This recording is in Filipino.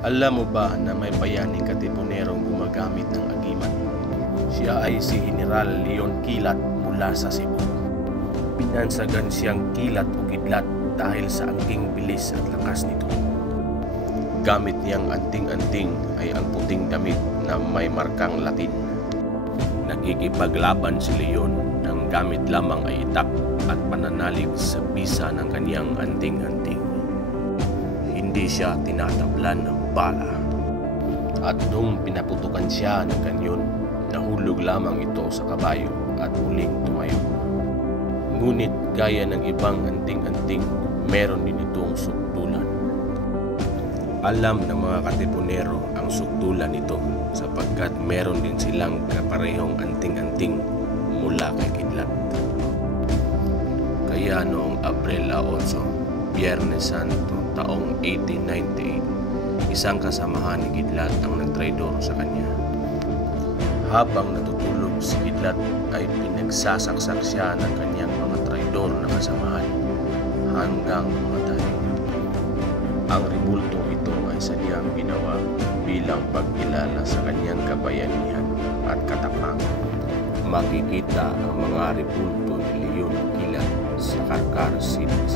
Alam mo ba na may bayaning katipunerong gumagamit ng agimat? Siya ay si General Leon Kilat mula sa Cebu. Pinansagan siyang kilat o kidlat dahil sa angking bilis at lakas nito. Gamit niyang anting-anting ay ang puting damit na may markang Latin. Nakikipaglaban si Leon nang gamit lamang ay itak at pananalig sa bisa ng kaniyang anting-anting. Hindi siya tinatablan ng bala. At nung pinaputukan siya ng kanyon, nahulog lamang ito sa kabayo at muling tumayo. Ngunit gaya ng ibang anting-anting, meron din itong sukdulan. Alam ng mga katipunero ang sukdulan nito sapagkat meron din silang kaparehong anting-anting mula kay Kidlat. Kaya noong Abril 11, Biyernes Santo, taong 1898, isang kasamahan ni Kidlat ang nagtraidor sa kanya. Habang natutulog si Kidlat ay pinagsasaksak siya ng kanyang mga traidor na kasamahan hanggang mamatay. Ang rebultong ito ay sadyang ginawa bilang pagkilala sa kanyang kabayanihan at katapangan. Makikita ang mga rebulto ni Leon Kilat sa Carcar City.